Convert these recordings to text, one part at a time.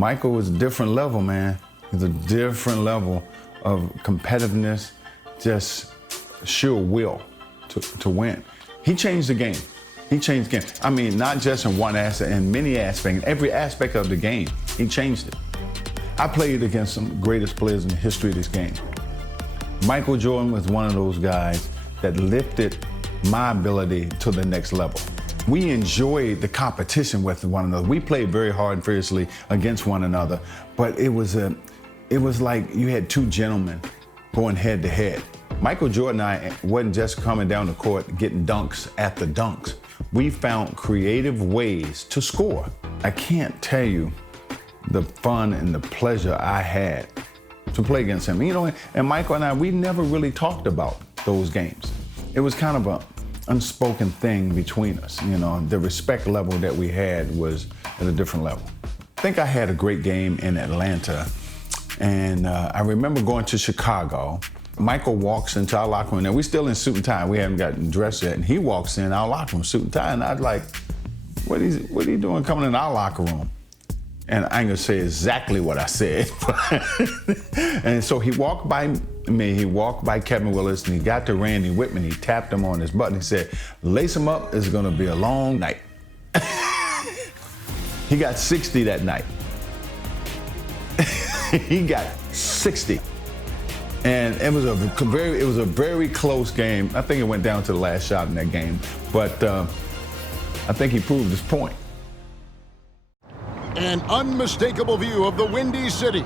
Michael was a different level, man. He's a different level of competitiveness, just sheer will to win. He changed the game. He changed the game. I mean, not just in one aspect, in many aspects, every aspect of the game, he changed it. I played against some of the greatest players in the history of this game. Michael Jordan was one of those guys that lifted my ability to the next level. We enjoyed the competition with one another. We played very hard and fiercely against one another, but it was like you had two gentlemen going head to head. Michael Jordan and I wasn't just coming down the court getting dunks at the dunks. We found creative ways to score. I can't tell you the fun and the pleasure I had to play against him. You know, and Michael and I, we never really talked about those games. It was kind of an unspoken thing between us. You know, the respect level that we had was at a different level. I think I had a great game in Atlanta, and I remember going to Chicago. Michael walks into our locker room, and we're still in suit and tie. We haven't gotten dressed yet, and he walks in our locker room, suit and tie, and I was like, what are you doing coming in our locker room? And I ain't gonna say exactly what I said. And so he walked by me, he walked by Kevin Willis, and he got to Randy Whitman, he tapped him on his butt, and he said, lace him up, it's gonna be a long night. He got 60 that night. He got 60. And it was a very close game. I think it went down to the last shot in that game, but I think he proved his point. An unmistakable view of the Windy City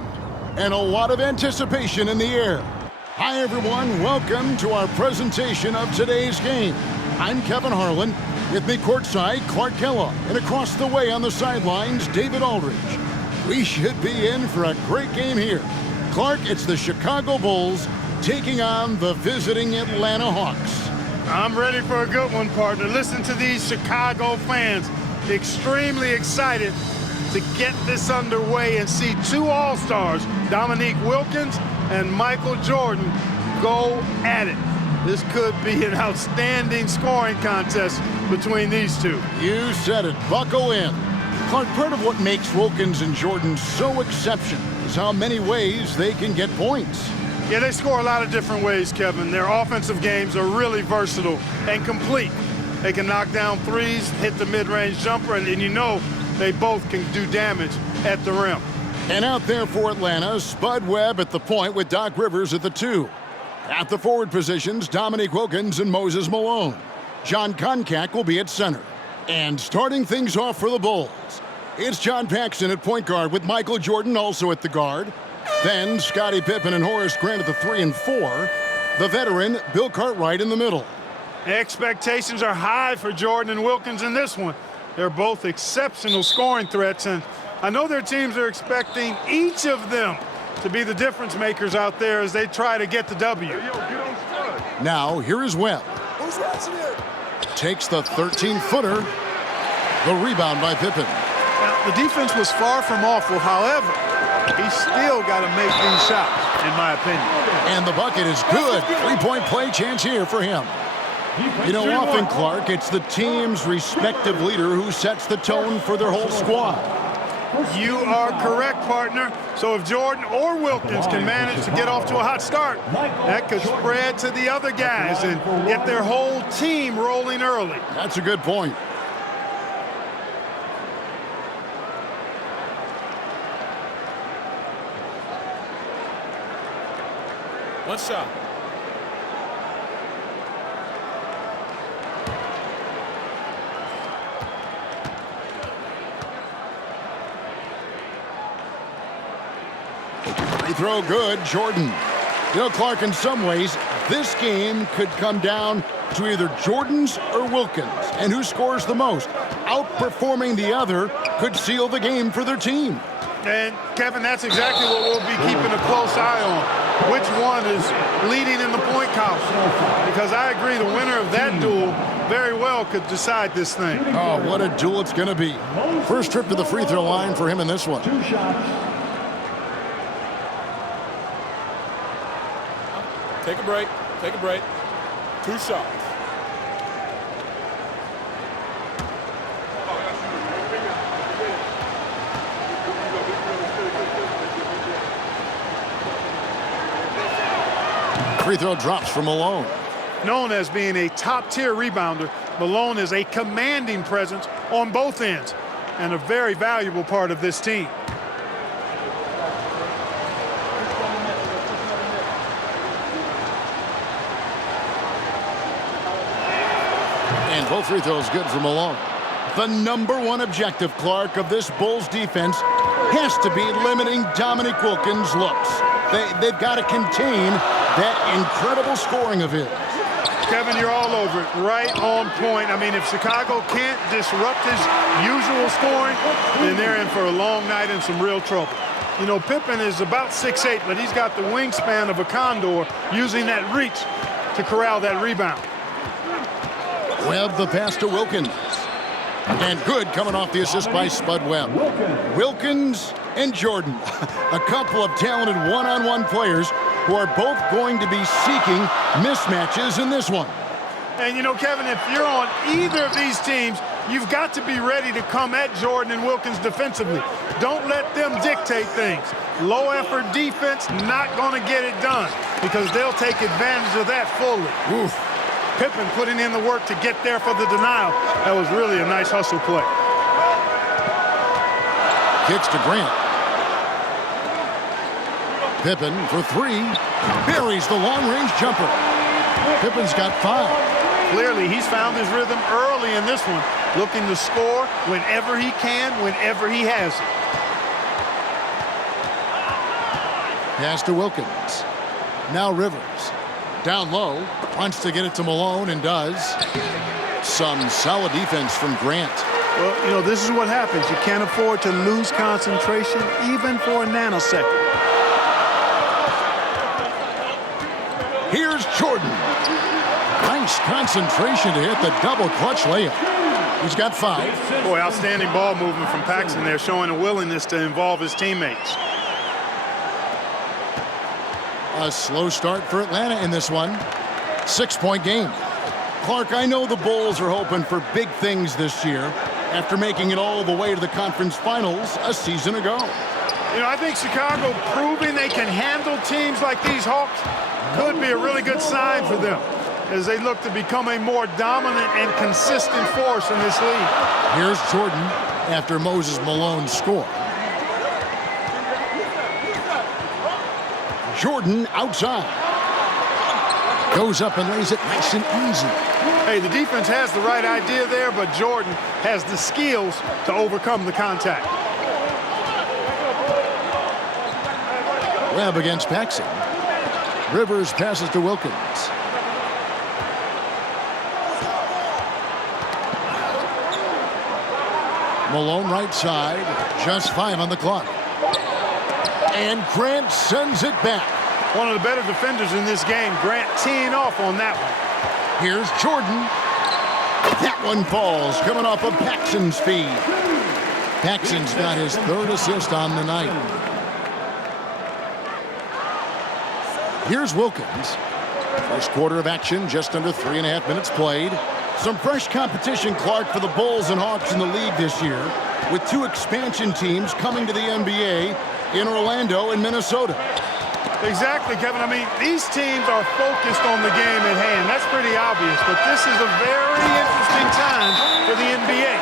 and a lot of anticipation in the air. Hi everyone, welcome to our presentation of today's game. I'm Kevin Harlan. With me courtside, Clark Kellogg, and across the way on the sidelines, David Aldridge. We should be in for a great game here. Clark, it's the Chicago Bulls taking on the visiting Atlanta Hawks. I'm ready for a good one, partner. Listen to these Chicago fans. Extremely excited to get this underway and see two All-Stars, Dominique Wilkins and Michael Jordan, go at it. This could be an outstanding scoring contest between these two. You said it. Buckle in. Clark, part of what makes Wilkins and Jordan so exceptional is how many ways they can get points. Yeah, they score a lot of different ways, Kevin. Their offensive games are really versatile and complete. They can knock down threes, hit the mid-range jumper, and you know they both can do damage at the rim. And out there for Atlanta, Spud Webb at the point with Doc Rivers at the 2. At the forward positions, Dominique Wilkins and Moses Malone. John Koncak will be at center. And starting things off for the Bulls, it's John Paxson at point guard with Michael Jordan also at the guard. Then Scottie Pippen and Horace Grant at the 3 and 4. The veteran, Bill Cartwright in the middle. Expectations are high for Jordan and Wilkins in this one. They're both exceptional scoring threats, and I know their teams are expecting each of them to be the difference makers out there as they try to get the W. Now, here is Webb. Who's watching it? Takes the 13-footer. The rebound by Pippen. Now, the defense was far from awful. However, he still got to make these shots, in my opinion. And the bucket is good. Three-point play chance here for him. You know, often, Clark, it's the team's respective leader who sets the tone for their whole squad. You are correct, partner. So if Jordan or Wilkins can manage to get off to a hot start, that could spread to the other guys and get their whole team rolling early. That's a good point. One shot. Free throw good, Jordan. You know, Clark, in some ways, this game could come down to either Jordan's or Wilkins. And who scores the most? Outperforming the other could seal the game for their team. And, Kevin, that's exactly what we'll be keeping a close eye on. Which one is leading in the point column? Because I agree the winner of that duel very well could decide this thing. Oh, what a duel it's going to be. First trip to the free throw line for him in this one. Take a break. Take a break. 2 shots. free throw drops for Malone. Known as being a top-tier rebounder, Malone is a commanding presence on both ends and a very valuable part of this team. And both free throws good for Malone. The #1 objective, Clark, of this Bulls defense has to be limiting Dominique Wilkins' looks. They've got to contain that incredible scoring of his. Kevin, you're all over it. Right on point. I mean, if Chicago can't disrupt his usual scoring, then they're in for a long night and some real trouble. You know, Pippen is about 6'8", but he's got the wingspan of a condor, using that reach to corral that rebound. Webb the pass to Wilkins. And good coming off the assist by Spud Webb. Wilkins and Jordan, a couple of talented one-on-one players who are both going to be seeking mismatches in this one. And, you know, Kevin, if you're on either of these teams, you've got to be ready to come at Jordan and Wilkins defensively. Don't let them dictate things. Low-effort defense, not going to get it done because they'll take advantage of that fully. Oof. Pippen putting in the work to get there for the denial. That was really a nice hustle play. Kicks to Grant. Pippen for three. Buries the long-range jumper. Pippen's got 5. Clearly, he's found his rhythm early in this one, looking to score whenever he can, whenever he has it. Pass to Wilkins. Now Rivers. Down low. Wants to get it to Malone and does. Some solid defense from Grant. Well, you know, this is what happens. You can't afford to lose concentration even for a nanosecond. Here's Jordan. Nice concentration to hit the double clutch layup. He's got 5. Boy, outstanding ball movement from Paxson there, showing a willingness to involve his teammates. A slow start for Atlanta in this one. 6-point game. Clark, I know the Bulls are hoping for big things this year after making it all the way to the conference finals a season ago. You know, I think Chicago proving they can handle teams like these Hawks could be a really good sign for them as they look to become a more dominant and consistent force in this league. Here's Jordan after Moses Malone score. Jordan outside. Goes up and lays it nice and easy. Hey, the defense has the right idea there, but Jordan has the skills to overcome the contact. Webb against Paxson. Rivers passes to Wilkins. Malone right side. Just 5 on the clock. And Grant sends it back. One of the better defenders in this game. Grant teeing off on that one. Here's Jordan. That one falls, coming off of Paxson's feed. Paxson's got his 3rd assist on the night. Here's Wilkins. First quarter of action, just under 3.5 minutes played. Some fresh competition, Clark, for the Bulls and Hawks in the league this year, with 2 expansion teams coming to the NBA in Orlando and Minnesota. Exactly, Kevin. I mean, these teams are focused on the game at hand. That's pretty obvious, but this is a very interesting time for the NBA.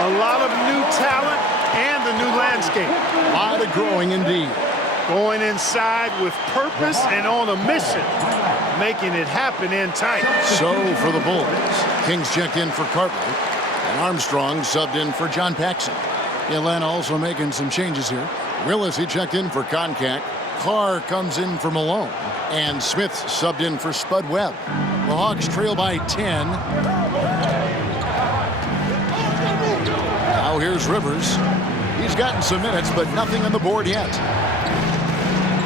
A lot of new talent and a new landscape. A lot of growing indeed. Going inside with purpose and on a mission, making it happen in tight. So for the Bulls, Kings checked in for Cartwright, and Armstrong subbed in for John Paxson. Atlanta also making some changes here. Willis, he checked in for Koncak. Carr comes in for Malone. And Smith subbed in for Spud Webb. The Hawks trail by 10. Now here's Rivers. He's gotten some minutes, but nothing on the board yet.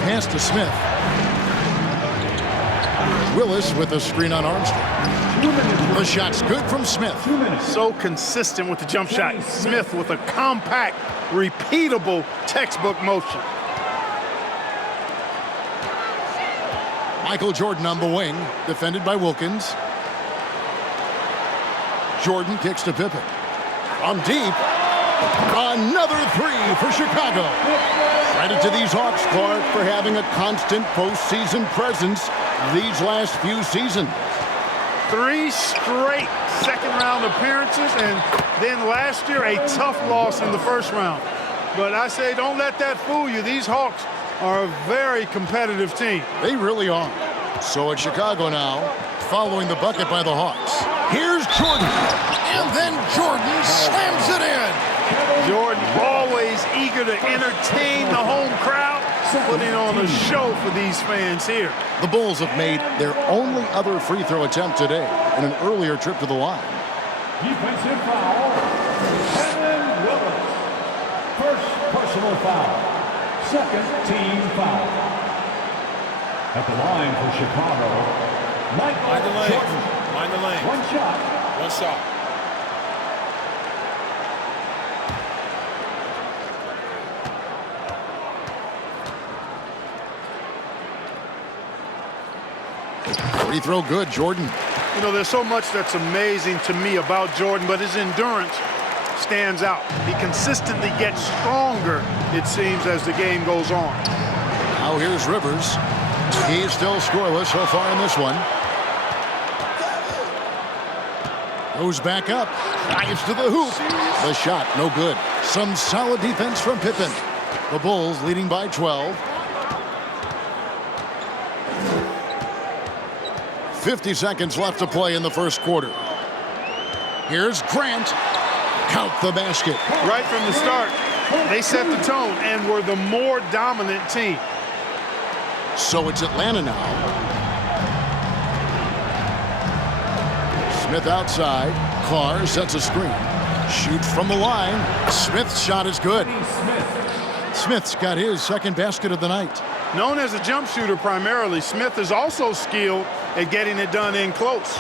Pass to Smith. Willis with a screen on Armstrong. The shot's good from Smith. So consistent with the jump shot. Smith with a compact, repeatable textbook motion. Michael Jordan on the wing, defended by Wilkins. Jordan kicks to Pippen. From deep, another 3 for Chicago. Credit to these Hawks, Clark, for having a constant postseason presence these last few seasons. 3 straight second-round appearances, and then last year a tough loss in the first round. But I say don't let that fool you. These Hawks are a very competitive team. They really are. So it's Chicago now, following the bucket by the Hawks. Here's Jordan, and then Jordan slams it in. Jordan always eager to entertain the home crowd, putting on a show for these fans here. The Bulls have made their only other free throw attempt today in an earlier trip to the line. Defensive foul, Kevin Willis. First personal foul, second team foul. At the line for Chicago, Michael Jordan. Mind the lane. One shot. One shot. Free throw good, Jordan. You know, there's so much that's amazing to me about Jordan, but his endurance stands out. He consistently gets stronger, it seems, as the game goes on. Now here's Rivers. He's still scoreless so far in this one. Goes back up. Drives to the hoop. The shot, no good. Some solid defense from Pippen. The Bulls leading by 12. 50 seconds left to play in the first quarter. Here's Grant. Count the basket. Right from the start, they set the tone and were the more dominant team. So it's Atlanta now. Smith outside. Carr sets a screen. Shoots from the line. Smith's shot is good. Smith's got his second basket of the night. Known as a jump shooter primarily, Smith is also skilled at getting it done in close.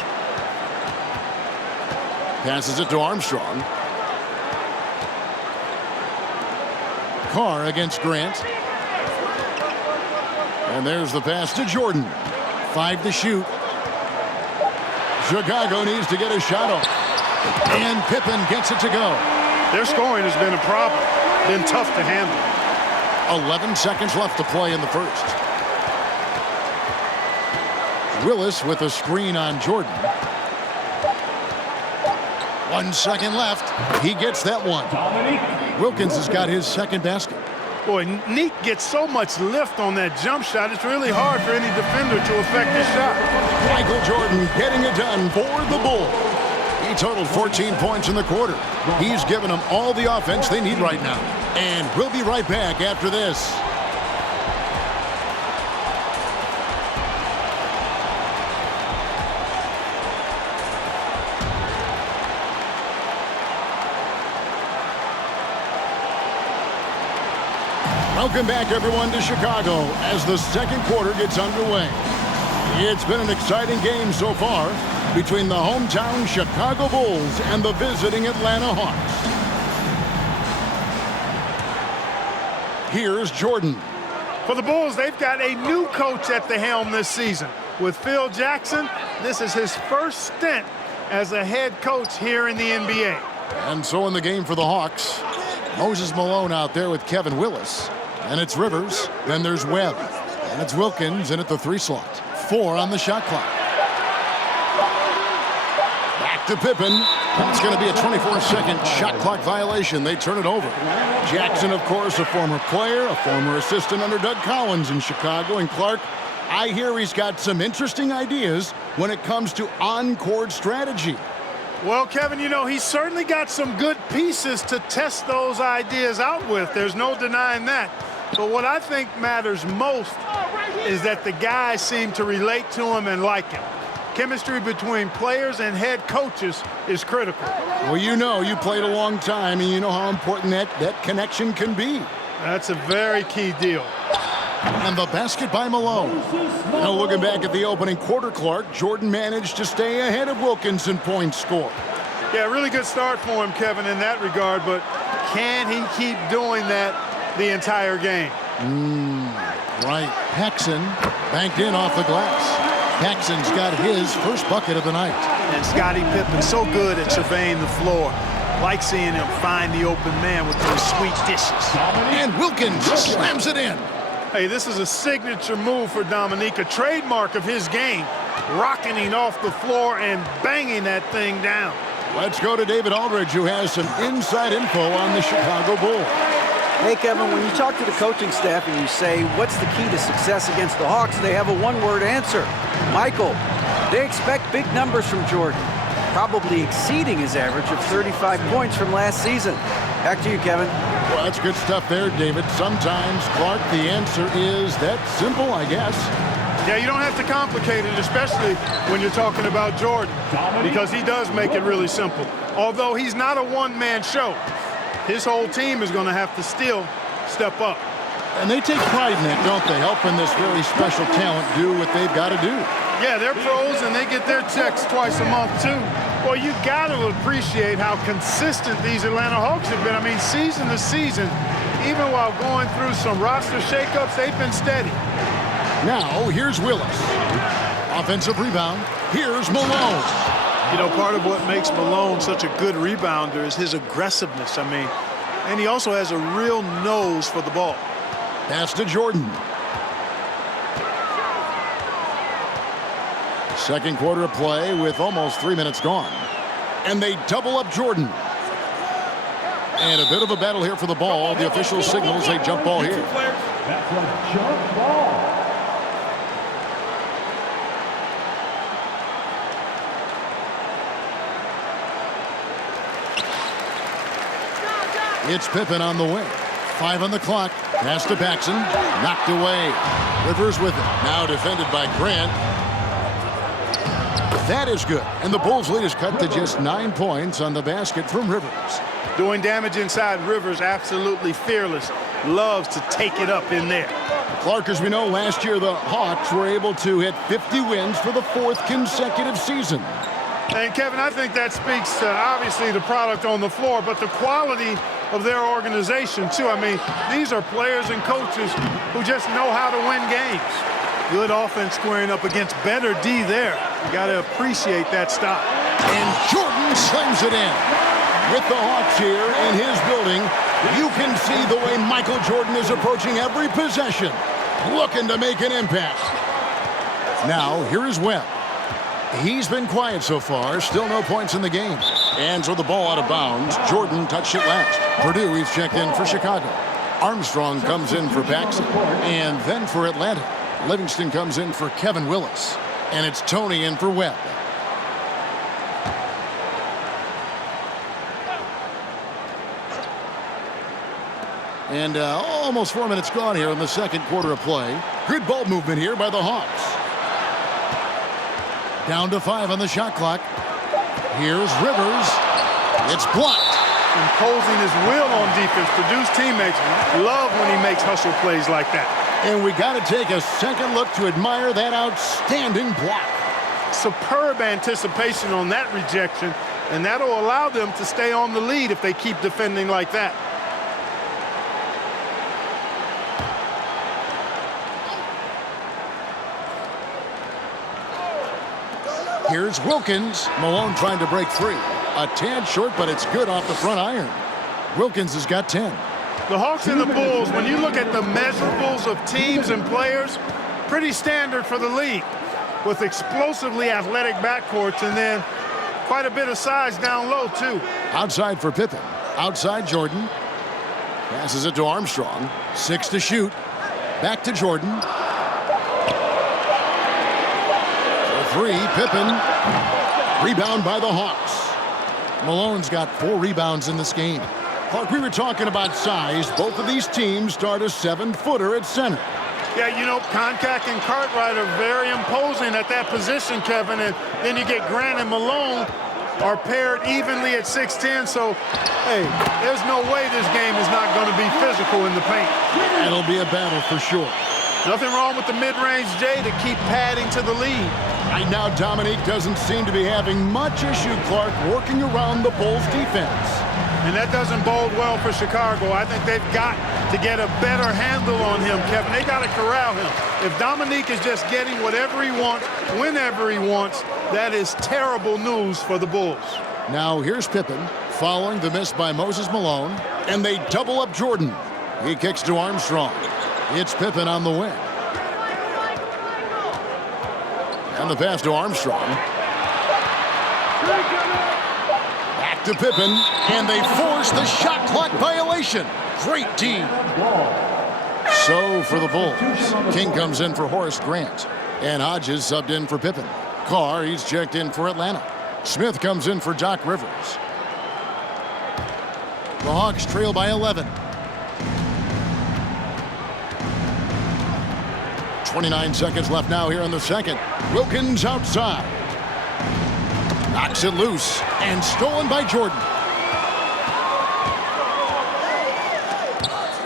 Passes it to Armstrong. Carr against Grant. And there's the pass to Jordan. 5 to shoot. Chicago needs to get a shot off. And Pippen gets it to go. Their scoring has been a problem. Been tough to handle. 11 seconds left to play in the first. Willis with a screen on Jordan. 1 second left. He gets that one. Wilkins has got his second basket. Boy, Neek gets so much lift on that jump shot, it's really hard for any defender to affect his shot. Michael Jordan getting it done for the Bulls. He totaled 14 points in the quarter. He's given them all the offense they need right now. And we'll be right back after this. Welcome back, everyone, to Chicago as the second quarter gets underway. It's been an exciting game so far between the hometown Chicago Bulls and the visiting Atlanta Hawks. Here's Jordan. For the Bulls, they've got a new coach at the helm this season. With Phil Jackson, this is his first stint as a head coach here in the NBA. And so in the game for the Hawks, Moses Malone out there with Kevin Willis. And it's Rivers, then there's Webb, and it's Wilkins in at the 3 slot. 4 on the shot clock. Back to Pippen. That's going to be a 24-second shot clock violation. They turn it over. Jackson, of course, a former player, a former assistant under Doug Collins in Chicago. And Clark, I hear he's got some interesting ideas when it comes to on-court strategy. Well, Kevin, you know, he's certainly got some good pieces to test those ideas out with. There's no denying that. But what I think matters most is that the guys seem to relate to him and like him. Chemistry between players and head coaches is critical. Well, you know, you played a long time, and you know how important that connection can be. That's a very key deal. And the basket by Malone. Now looking back at the opening quarter, Clark, Jordan managed to stay ahead of Wilkins in points scored. Yeah, really good start for him, Kevin, in that regard, but can he keep doing that the entire game? Right. Paxson banked in off the glass. Paxson's got his first bucket of the night. And Scottie Pippen so good at surveying the floor. Like seeing him find the open man with those sweet dishes. And Wilkins slams it in. Hey, this is a signature move for Dominique, a trademark of his game, rocketing off the floor and banging that thing down. Let's go to David Aldridge, who has some inside info on the Chicago Bulls. Hey, Kevin, when you talk to the coaching staff and you say, what's the key to success against the Hawks, they have a one-word answer. Michael. They expect big numbers from Jordan, probably exceeding his average of 35 points from last season. Back to you, Kevin. Well, that's good stuff there, David. Sometimes, Clark, the answer is that simple, I guess. Yeah, you don't have to complicate it, especially when you're talking about Jordan, because he does make it really simple. Although he's not a one-man show, his whole team is going to have to still step up. And they take pride in that, don't they? Helping this very special talent do what they've got to do. Yeah, they're pros, and they get their checks twice a month, too. Well, you got to appreciate how consistent these Atlanta Hawks have been. I mean, season to season, even while going through some roster shakeups, they've been steady. Now, here's Willis. Offensive rebound. Here's Malone. You know, part of what makes Malone such a good rebounder is his aggressiveness. I mean, and he also has a real nose for the ball. Pass to Jordan. Second quarter of play with almost 3 minutes gone. And they double up Jordan. And a bit of a battle here for the ball. The official signals a jump ball here. That's a jump ball. It's Pippen on the wing. 5 on the clock. Pass to Paxson. Knocked away. Rivers with it. Now defended by Grant. That is good. And the Bulls' lead is cut to just 9 points on the basket from Rivers. Doing damage inside. Rivers absolutely fearless. Loves to take it up in there. Clark, as we know, last year the Hawks were able to hit 50 wins for the 4th consecutive season. And Kevin, I think that speaks to obviously the product on the floor, but the quality of their organization too. I mean, these are players and coaches who just know how to win games. Good offense squaring up against better D there. You got to appreciate that stop. And Jordan slams it in. With the Hawks here in his building, you can see the way Michael Jordan is approaching every possession, looking to make an impact. Now, here is Webb. He's been quiet so far. Still no points in the game. And so the ball out of bounds. Jordan touched it last. Purdue, he's checked in for Chicago. Armstrong comes in for Paxson. And then for Atlanta, Livingston comes in for Kevin Willis. And it's Tony in for Webb. And almost 4 minutes gone here in the second quarter of play. Good ball movement here by the Hawks. Down to 5 on the shot clock. Here's Rivers. It's blocked. Imposing his will on defense. Purdue's teammates love when he makes hustle plays like that. And we got to take a second look to admire that outstanding block. Superb anticipation on that rejection, and that'll allow them to stay on the lead if they keep defending like that. Here's Wilkins. Malone trying to break free. A tad short, but it's good off the front iron. Wilkins has got 10. The Hawks and the Bulls, when you look at the measurables of teams and players, pretty standard for the league, with explosively athletic backcourts and then quite a bit of size down low, too. Outside for Pippen. Outside Jordan. Passes it to Armstrong. 6 to shoot. Back to Jordan. For 3, Pippen. Rebound by the Hawks. Malone's got 4 rebounds in this game. Clark, we were talking about size. Both of these teams start a 7-footer at center. Yeah, you know, Koncak and Cartwright are very imposing at that position, Kevin. And then you get Grant and Malone are paired evenly at 6'10". So, hey, there's no way this game is not going to be physical in the paint. It'll be a battle for sure. Nothing wrong with the mid-range J to keep padding to the lead. Right now, Dominique doesn't seem to be having much issue, Clark, working around the Bulls' defense. And that doesn't bode well for Chicago. I think they've got to get a better handle on him, Kevin. They got to corral him. If Dominique is just getting whatever he wants, whenever he wants, that is terrible news for the Bulls. Now here's Pippen, following the miss by Moses Malone, and they double up Jordan. He kicks to Armstrong. It's Pippen on the wing. And the pass to Armstrong. Back to Pippen, and they force the shot clock violation. Great D. So for the Bulls, King comes in for Horace Grant, and Hodges subbed in for Pippen. Carr, he's checked in for Atlanta. Smith comes in for Doc Rivers. The Hawks trail by 11. 29 seconds left now here in the second. Wilkins outside. Knocks it loose and stolen by Jordan.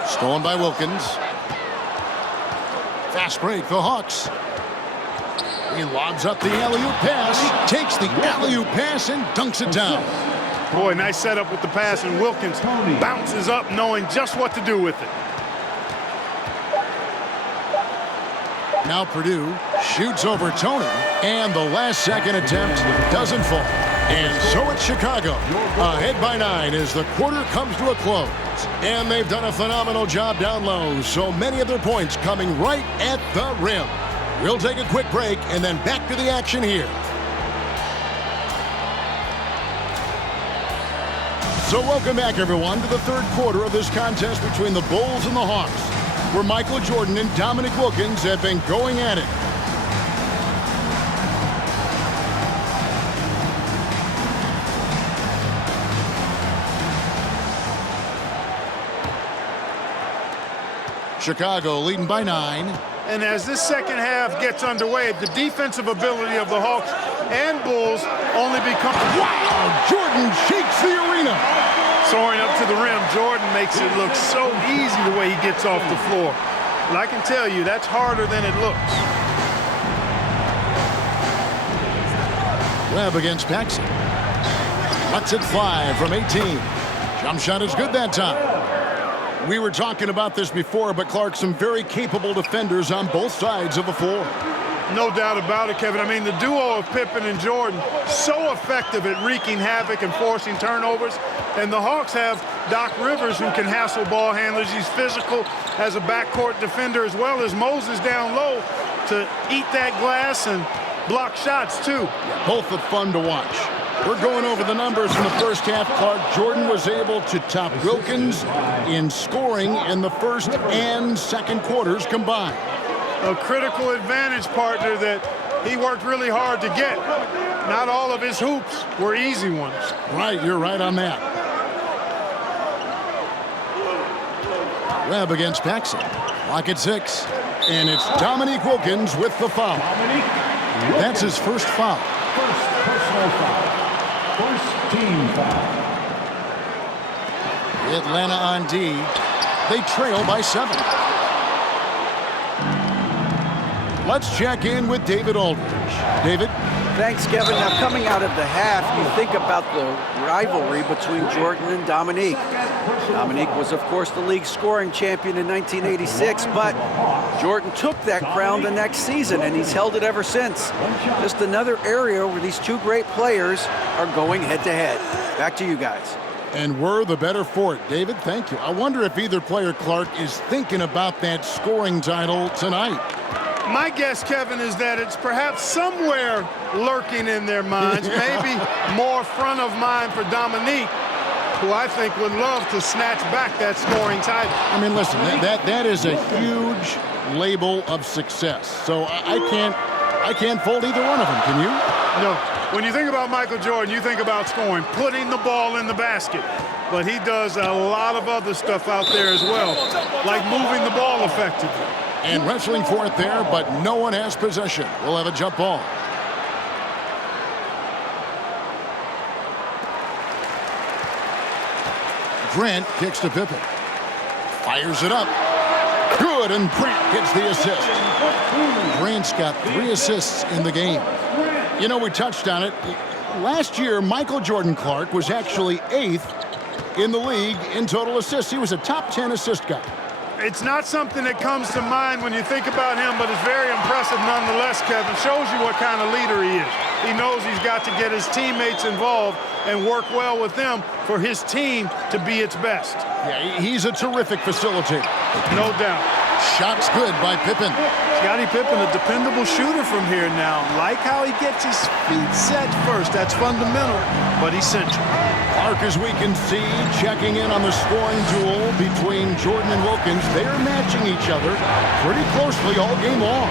Stolen by Wilkins. Fast break, the Hawks. He lobs up the alley-oop pass, takes the alley-oop pass and dunks it down. Boy, nice setup with the pass, and Wilkins bounces up knowing just what to do with it. Now Purdue shoots over Tony, and the last second attempt doesn't fall. And so it's Chicago, ahead by 9 as the quarter comes to a close. And they've done a phenomenal job down low, so many of their points coming right at the rim. We'll take a quick break and then back to the action here. So welcome back, everyone, to the third quarter of this contest between the Bulls and the Hawks, where Michael Jordan and Dominique Wilkins have been going at it. Chicago leading by 9. And as this second half gets underway, the defensive ability of the Hawks and Bulls only becomes... Wow! Jordan shakes the arena. Soaring up to the rim, Jordan makes it look so easy the way he gets off the floor. But I can tell you, that's harder than it looks. Webb against Paxson. Lets it fly from 18. Jump shot is good that time. We were talking about this before, but Clark, some very capable defenders on both sides of the floor. No doubt about it, Kevin. I mean, the duo of Pippen and Jordan, so effective at wreaking havoc and forcing turnovers. And the Hawks have Doc Rivers, who can hassle ball handlers. He's physical as a backcourt defender, as well as Moses down low to eat that glass and block shots, too. Both are fun to watch. We're going over the numbers in the first half. Clark, Jordan was able to top Wilkins in scoring in the first and second quarters combined. A critical advantage partner that he worked really hard to get. Not all of his hoops were easy ones. Right, you're right on that. Webb against Paxson. Clock at 6. And it's Dominique Wilkins with the foul. That's his first foul. First personal foul. First team foul. Atlanta on D. They trail by 7. Let's check in with David Aldridge. David? Thanks, Kevin. Now, coming out of the half, you think about the rivalry between Jordan and Dominique. Dominique was, of course, the league scoring champion in 1986, but Jordan took that crown the next season, and he's held it ever since. Just another area where these two great players are going head-to-head. Back to you guys. And we're the better for it. David, thank you. I wonder if either player, Clark, is thinking about that scoring title tonight. My guess, Kevin, is that it's perhaps somewhere lurking in their minds, maybe more front of mind for Dominique, who I think would love to snatch back that scoring title. I mean, listen, that is a huge label of success. So I can't fold either one of them. Can you? No. When you think about Michael Jordan, you think about scoring, putting the ball in the basket. But he does a lot of other stuff out there as well, like moving the ball effectively. And wrestling for it there, but no one has possession. We'll have a jump ball. Grant kicks to Pippen. Fires it up. Good, and Grant gets the assist. Grant's got 3 assists in the game. You know, we touched on it. Last year, Michael Jordan Clark was actually 8th in the league in total assists. He was a top 10 assist guy. It's not something that comes to mind when you think about him, but it's very impressive nonetheless, Kevin. Shows you what kind of leader he is. He knows he's got to get his teammates involved and work well with them for his team to be its best. Yeah, he's a terrific facilitator. No doubt. Shot's good by Pippen. Scottie Pippen, a dependable shooter from here now. Like how he gets his feet set first. That's fundamental, but essential. Clark, as we can see, checking in on the scoring duel between Jordan and Wilkins. They are matching each other pretty closely all game long.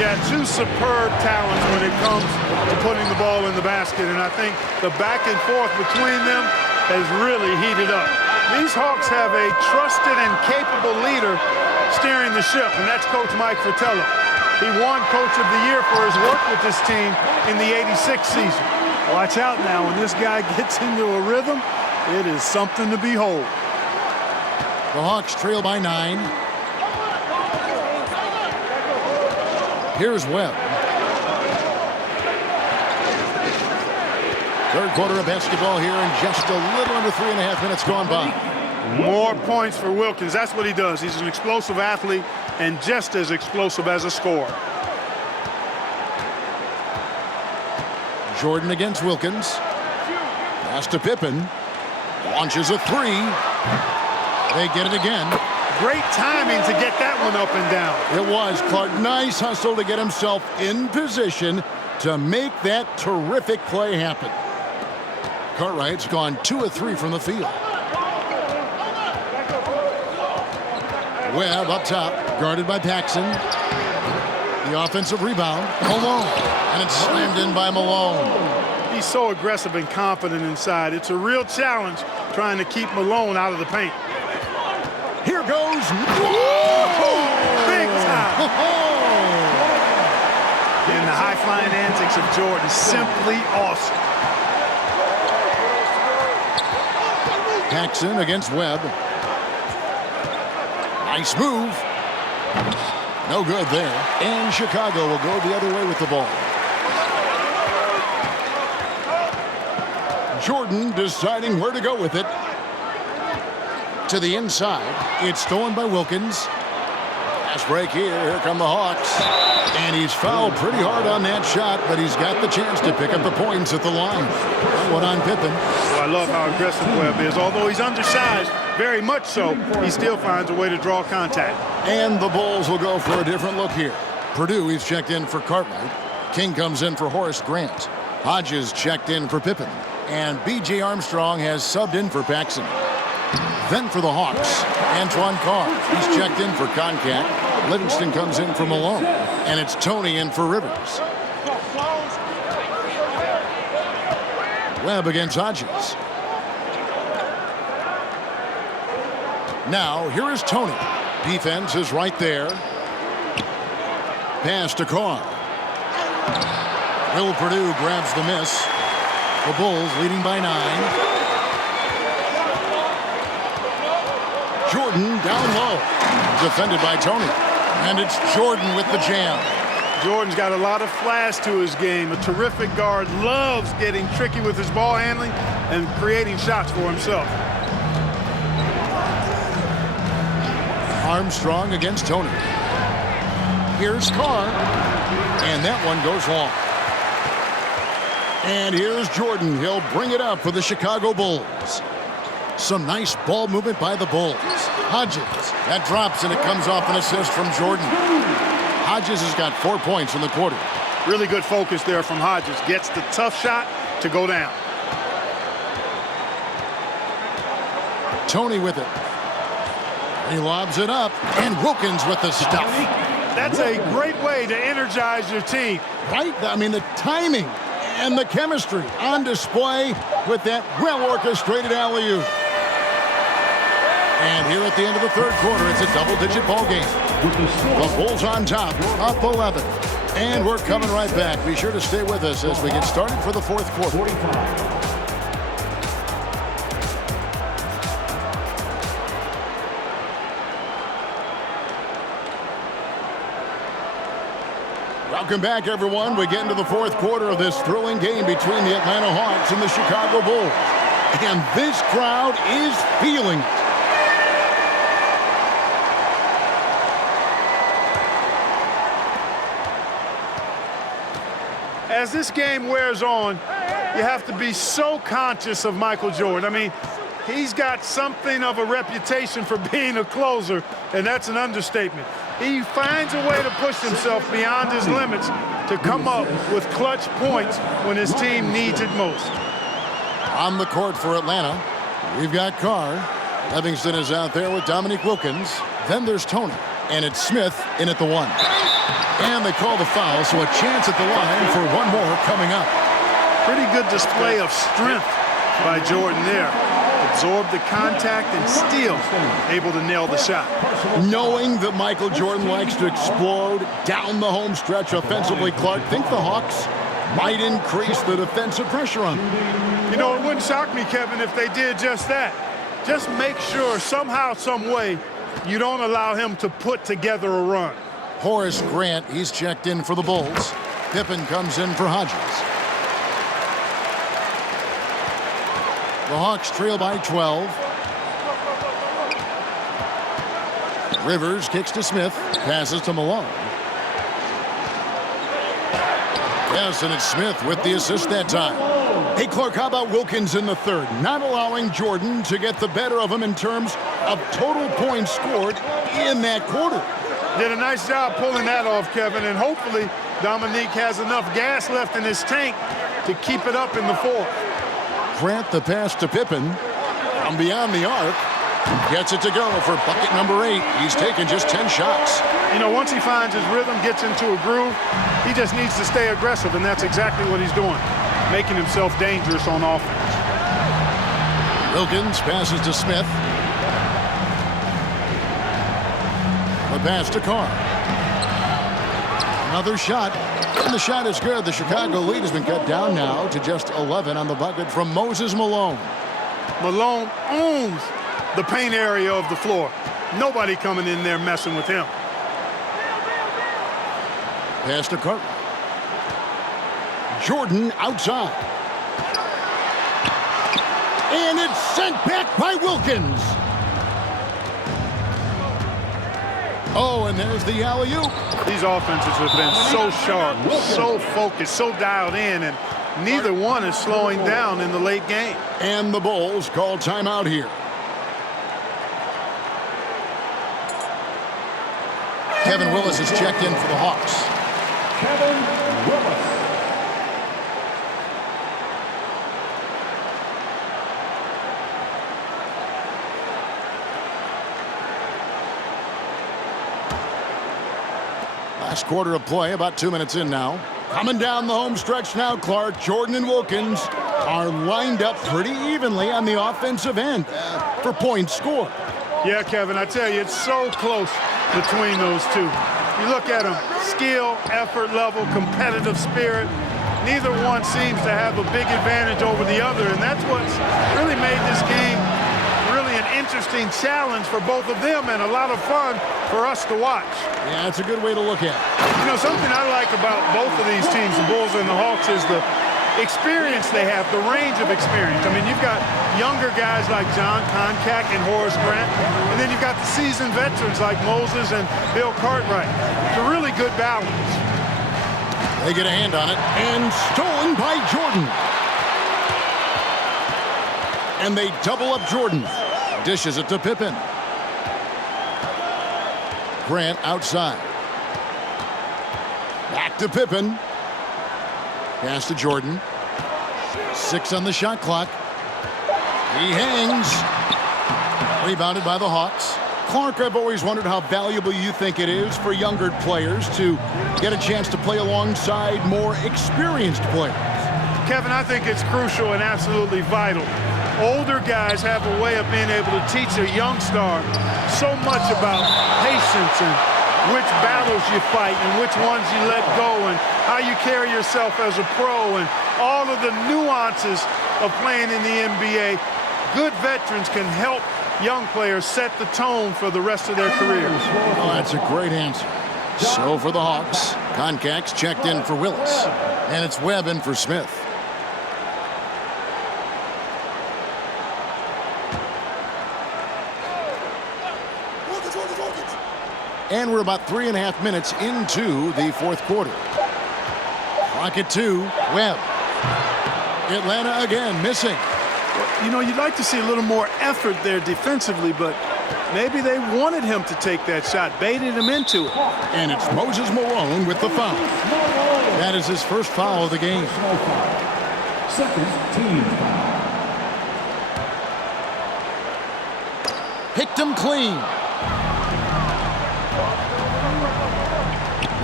Yeah, two superb talents when it comes to putting the ball in the basket, and I think the back and forth between them has really heated up. These Hawks have a trusted and capable leader steering the ship, and that's Coach Mike Fratello. He won Coach of the Year for his work with this team in the '86 season. Watch out now, when this guy gets into a rhythm, it is something to behold. The Hawks trail by 9. Here's Webb. Third quarter of basketball here, and just a little under 3.5 minutes gone by. More points for Wilkins. That's what he does. He's an explosive athlete and just as explosive as a scorer. Jordan against Wilkins. Pass to Pippen. Launches a three. They get it again. Great timing to get that one up and down. It was. Clark, nice hustle to get himself in position to make that terrific play happen. Cartwright's gone 2 of 3 from the field. Webb up top, guarded by Paxson. The offensive rebound, Malone, and it's slammed in by Malone. He's so aggressive and confident inside. It's a real challenge trying to keep Malone out of the paint. Here goes. Big time. And the high-flying antics of Jordan, simply awesome. Paxson against Webb. Nice move. No good there. And Chicago will go the other way with the ball. Jordan deciding where to go with it. To the inside. It's stolen by Wilkins. Fast break here. Here come the Hawks. And he's fouled pretty hard on that shot, but he's got the chance to pick up the points at the line. One on Pippen. Well, I love how aggressive Webb is. Although he's undersized, very much so, he still finds a way to draw contact. And the Bulls will go for a different look here. Purdue, he's checked in for Cartwright. King comes in for Horace Grant. Hodges checked in for Pippen. And B.J. Armstrong has subbed in for Paxson. Then for the Hawks, Antoine Carr. He's checked in for Concat. Livingston comes in for Malone. And it's Tony in for Rivers. Webb against Hodges. Now, here is Tony. Defense is right there. Pass to Carr. Will Purdue grabs the miss. The Bulls leading by 9. Jordan down low. Defended by Tony. And it's Jordan with the jam. Jordan's got a lot of flash to his game. A terrific guard, loves getting tricky with his ball handling and creating shots for himself. Armstrong against Tony. Here's Carr. And that one goes long. And here's Jordan. He'll bring it up for the Chicago Bulls. Some nice ball movement by the Bulls. Hodges. That drops and it comes off an assist from Jordan. Hodges has got 4 points in the quarter. Really good focus there from Hodges. Gets the tough shot to go down. Tony with it. He lobs it up. And Wilkins with the stuff. That's a great way to energize your team. Right? I mean, the timing and the chemistry on display with that well-orchestrated alley-oop. And here at the end of the third quarter, it's a double-digit ball game. The Bulls on top, up 11. And we're coming right back. Be sure to stay with us as we get started for the fourth quarter. Welcome back, everyone. We get into the fourth quarter of this thrilling game between the Atlanta Hawks and the Chicago Bulls. And this crowd is feeling it. As this game wears on, you have to be so conscious of Michael Jordan. I mean, He's got something of a reputation for being a closer, and that's an understatement. He finds a way to push himself beyond his limits to come up with clutch points when his team needs it most. On the court for Atlanta, we've got Carr. Livingston is out there with Dominique Wilkins. Then there's Tony, and it's Smith in at the 1. And they call the foul, so a chance at the line for one more coming up. Pretty good display of strength by Jordan there. Absorbed the contact and still able to nail the shot. Knowing that Michael Jordan likes to explode down the home stretch offensively, Clark, think the Hawks might increase the defensive pressure on them. You know, it wouldn't shock me, Kevin, if they did just that. Just make sure somehow, some way, you don't allow him to put together a run. Horace Grant, he's checked in for the Bulls. Pippen comes in for Hodges. The Hawks trail by 12. Rivers kicks to Smith, passes to Malone. Yes, and it's Smith with the assist that time. Hey, Clark, how about Wilkins in the third? Not allowing Jordan to get the better of him in terms of total points scored in that quarter. Did a nice job pulling that off, Kevin, and hopefully Dominique has enough gas left in his tank to keep it up in the fourth. Grant the pass to Pippen from beyond the arc. Gets it to go for bucket number 8. He's taken just 10 shots. You know, once he finds his rhythm, gets into a groove, he just needs to stay aggressive, and that's exactly what he's doing, making himself dangerous on offense. Wilkins passes to Smith. The pass to Carr. Another shot. And the shot is good. The Chicago lead has been cut down now to just 11 on the bucket from Moses Malone. Malone owns the paint area of the floor. Nobody coming in there messing with him. Pass to Carter. Jordan outside. And it's sent back by Wilkins. Oh, and there's the alley-oop. These offenses have been so sharp, so focused, so dialed in, and neither one is slowing down in the late game. And the Bulls call timeout here. Kevin Willis is checked in for the Hawks. Kevin Willis. Last quarter of play, about 2 minutes in now. Coming down the home stretch now, Clark. Jordan and Wilkins are lined up pretty evenly on the offensive end for points scored. Yeah, Kevin, I tell you, it's so close between those two. You look at them, skill, effort level, competitive spirit. Neither one seems to have a big advantage over the other, and that's what's really made this game really an interesting challenge for both of them and a lot of fun for us to watch. Yeah, that's a good way to look at it. You know, something I like about both of these teams, the Bulls and the Hawks, is the experience they have, the range of experience. I mean, you've got younger guys like John Koncak and Horace Grant, and then you've got the seasoned veterans like Moses and Bill Cartwright. It's a really good balance. They get a hand on it, and stolen by Jordan. And they double up Jordan. Dishes it to Pippen. Grant outside. Back to Pippen. Pass to Jordan. 6 on the shot clock. He hangs. Rebounded by the Hawks. Clark, I've always wondered how valuable you think it is for younger players to get a chance to play alongside more experienced players. Kevin, I think it's crucial and absolutely vital. Older guys have a way of being able to teach a young star so much about patience and which battles you fight and which ones you let go and how you carry yourself as a pro and all of the nuances of playing in the NBA. Good veterans can help young players set the tone for the rest of their careers. Oh, that's a great answer. So for the Hawks, Koncak's checked in for Willis, and it's Webb in for Smith. And we're about 3.5 minutes into the fourth quarter. Clock at 2, Webb. Atlanta again missing. You know, you'd like to see a little more effort there defensively, but maybe they wanted him to take that shot, baited him into it. And it's Moses Malone with the foul. That is his first foul of the game. Second team foul. Picked him clean.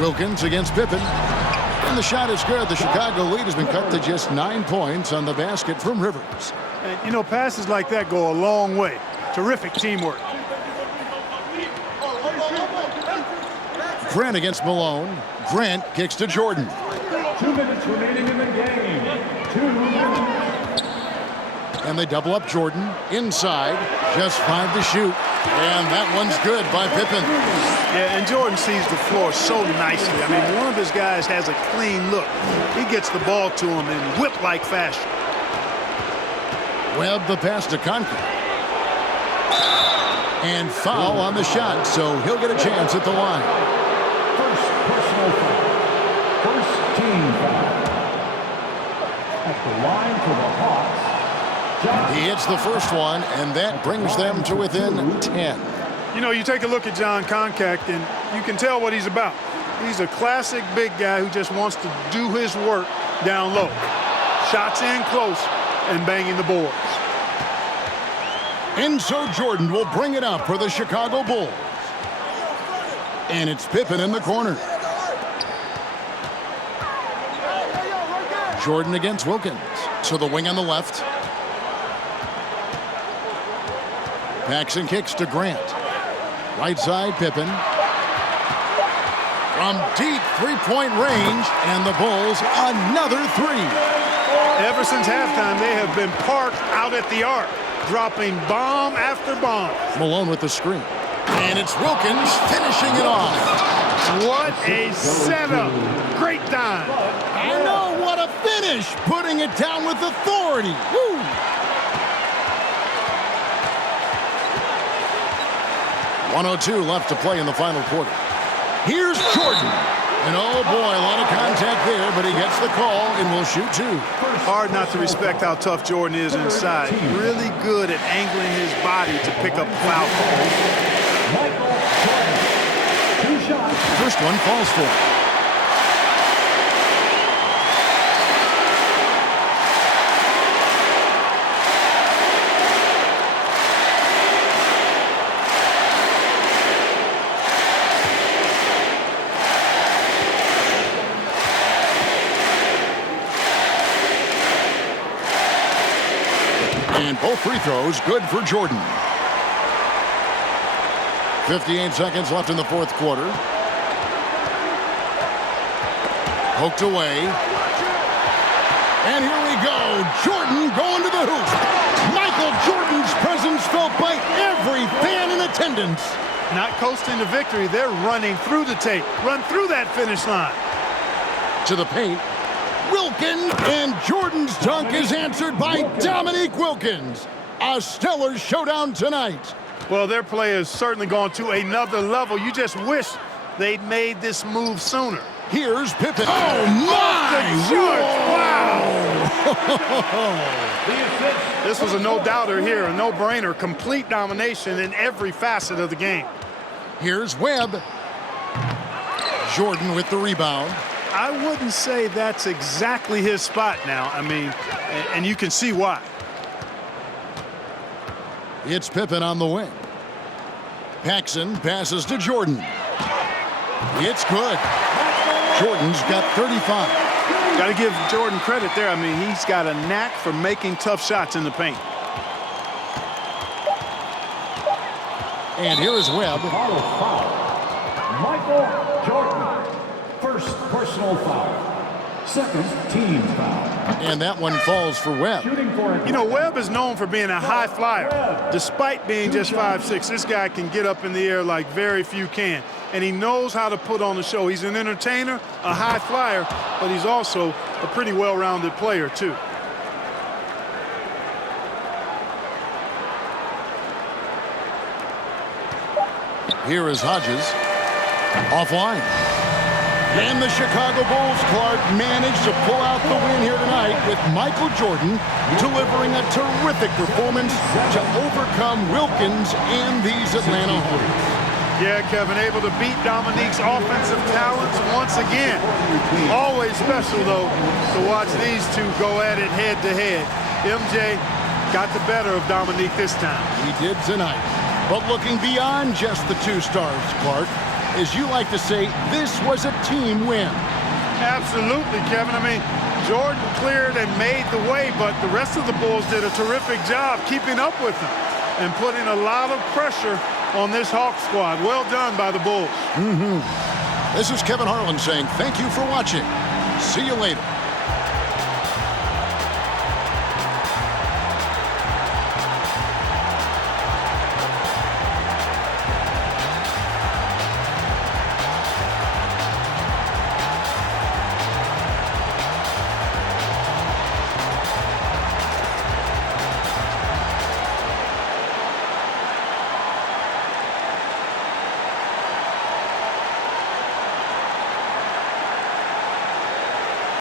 Wilkins against Pippen. And the shot is good. The Chicago lead has been cut to just 9 points on the basket from Rivers. And, you know, passes like that go a long way. Terrific teamwork. Grant against Malone. Grant kicks to Jordan. 2 minutes remaining in the game. 2 minutes. And they double up Jordan inside. Just 5 to shoot. And that one's good by Pippen. Yeah, and Jordan sees the floor so nicely. I mean, one of his guys has a clean look. He gets the ball to him in whip-like fashion. Webb the pass to Conklin. And foul on the shot, so he'll get a chance at the line. First personal foul. First team foul. At the line for the Hawks. He hits the first one, and that brings them to within 10. You know, you take a look at John Concact, and you can tell what he's about. He's a classic big guy who just wants to do his work down low. Shots in close and banging the boards. And so Jordan will bring it up for the Chicago Bulls. And it's Pippen in the corner. Jordan against Wilkins. To the wing on the left. Paxson kicks to Grant. Right side, Pippen. From deep three-point range, and the Bulls another three. Ever since halftime, they have been parked out at the arc, dropping bomb after bomb. Malone with the screen. And it's Wilkins finishing it off. What a setup. Great time. I know, what a finish. Putting it down with authority. Woo! .102 left to play in the final quarter. Here's Jordan. And oh boy, a lot of contact there, but he gets the call and will shoot 2. Hard not to respect how tough Jordan is inside. Really good at angling his body to pick up foul calls. Michael Jordan. 2 shots. First one falls for him. And both free throws good for Jordan. 58 seconds left in the fourth quarter. Poked away. And here we go. Jordan going to the hoop. Michael Jordan's presence felt by every fan in attendance. Not coasting to victory, they're running through the tape. Run through that finish line. To the paint. Wilkins, and Jordan's dunk is answered by Dominique Wilkins. A stellar showdown tonight. Well, their play has certainly gone to another level. You just wish they'd made this move sooner. Here's Pippen. Oh, my! Wow! This was a no-doubter here, a no-brainer, complete domination in every facet of the game. Here's Webb. Jordan with the rebound. I wouldn't say that's exactly his spot now. I mean, and you can see why. It's Pippen on the wing. Paxson passes to Jordan. It's good. Jordan's got 35. Got to give Jordan credit there. I mean, he's got a knack for making tough shots in the paint. And here is Webb. Michael Jordan. First personal foul. Second team foul. And that one falls for Webb. You know, Webb is known for being a high flyer. Despite being just 5'6", this guy can get up in the air like very few can. And he knows how to put on the show. He's an entertainer, a high flyer, but he's also a pretty well-rounded player, too. Here is Hodges. Offline. And the Chicago Bulls, Clark, managed to pull out the win here tonight with Michael Jordan delivering a terrific performance to overcome Wilkins and these Atlanta Hawks. Yeah, Kevin, able to beat Dominique's offensive talents once again. Always special, though, to watch these two go at it head-to-head. MJ got the better of Dominique this time. He did tonight. But looking beyond just the two stars, Clark, as you like to say, this was a team win. Absolutely, Kevin. I mean, Jordan cleared and made the way, but the rest of the Bulls did a terrific job keeping up with them and putting a lot of pressure on this Hawks squad. Well done by the Bulls. This is Kevin Harlan saying thank you for watching. See you later.